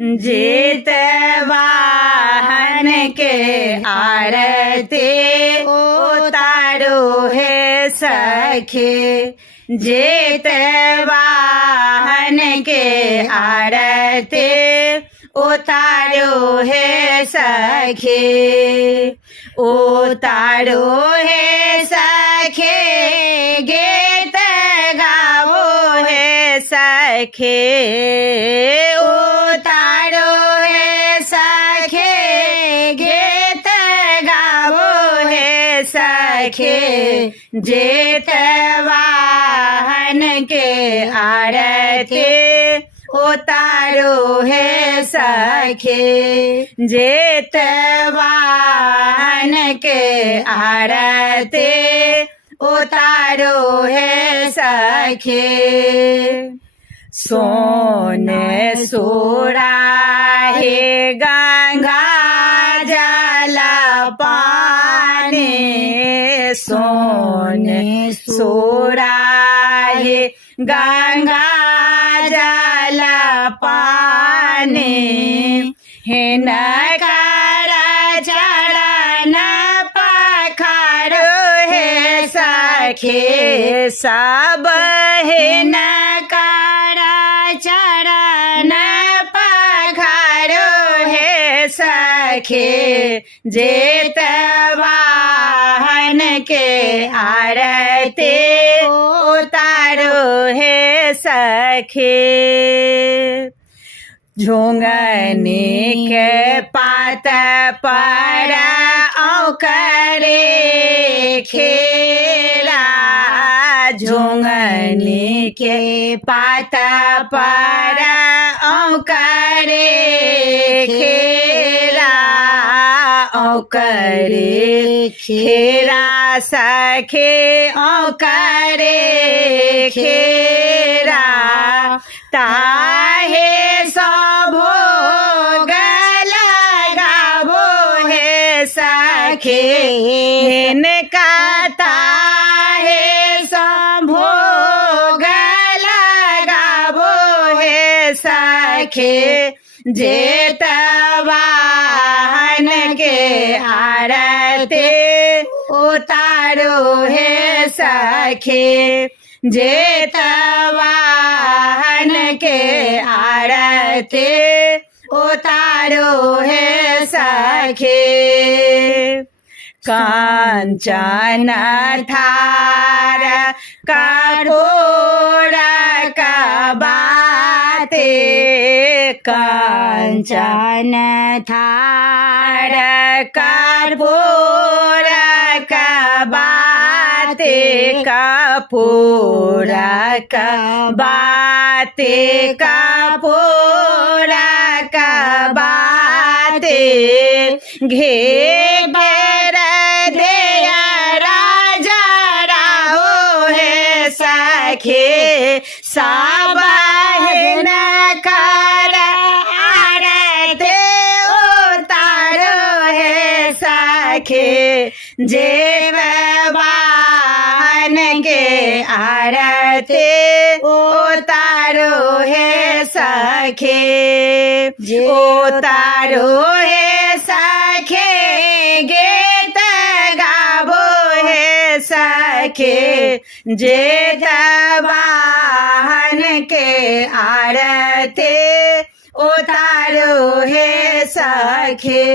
जेतवाहन के आरती उतारो है सखी। जेतवाहन के आरती उतारो है सखी। उतारो है सखी गीत गाओ है सखी। उतारो है सखी गीत गाओ है सखी। जेतवाहन के आरती उतारो है सखी। जेतवाहन के आरती उतारो है सखी। सोने सोराहे गंगा जल पानी। सोने सोराहे गंगा जल पानी। हिनकर चरण पखारो है सखी। सब हिनकर चरण पखारो है सखी। जेतवाहन के आरती उतारो है सखी। झुंगनी के पात पर औकरे खेला। झुंगनी के पात पर औकरे खेला। औकरे खेला सखी औकरे खेला। ताहे भोग लगावो है सखी। इनका ताहे भोग लगावो है सखी। जेतवाहन के आरती उतारो है सखी। जेतवाहन के आरती उतारो है सखी। कांचन थार कपूर कबाते। कांचन थार कपूर कबाते। कपूर कबाते कपूर कबाते। घेर दिया राजा राहो है सखी। सब हिनकर आरती उतारो है सखी। जेतवाहन के आरती उतारो है सखी। उतारो है सखी गीत गावो है सखी। जेतवाहन के आरती उतारो है सखी।